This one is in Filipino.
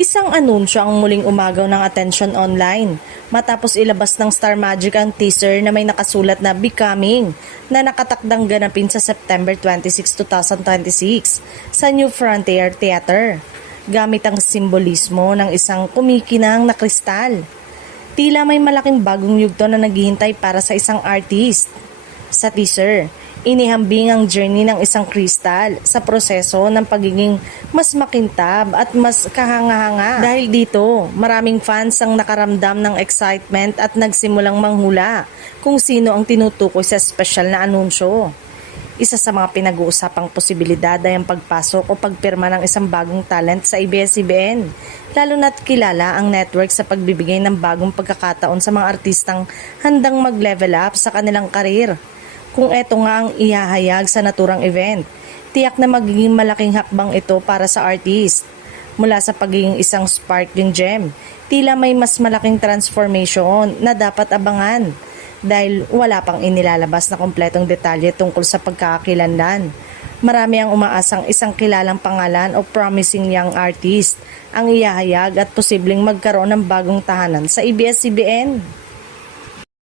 Isang anunsyo ang muling umagaw ng atensyon online matapos ilabas ng Star Magic ang teaser na may nakasulat na Becoming na nakatakdang ganapin sa September 26, 2026 sa New Frontier Theater gamit ang simbolismo ng isang kumikinang na kristal. Tila may malaking bagong yugto na naghihintay para sa isang artist. Sa teaser, inihambing ang journey ng isang kristal sa proseso ng pagiging mas makintab at mas kahanga-hanga. Dahil dito, maraming fans ang nakaramdam ng excitement at nagsimulang manghula kung sino ang tinutukoy sa special na anunsyo. Isa sa mga pinag-uusapang posibilidad ay ang pagpasok o pagpirma ng isang bagong talent sa ABS-CBN, lalo na't kilala ang network sa pagbibigay ng bagong pagkakataon sa mga artistang handang mag-level up sa kanilang karir. Kung eto nga ang ihahayag sa naturang event, tiyak na magiging malaking hakbang ito para sa artist. Mula sa pagiging isang sparkling gem, tila may mas malaking transformation na dapat abangan dahil wala pang inilalabas na kompletong detalye tungkol sa pagkakakilanlan. Marami ang umaasang isang kilalang pangalan o promising young artist ang ihahayag at posibleng magkaroon ng bagong tahanan sa ABS-CBN.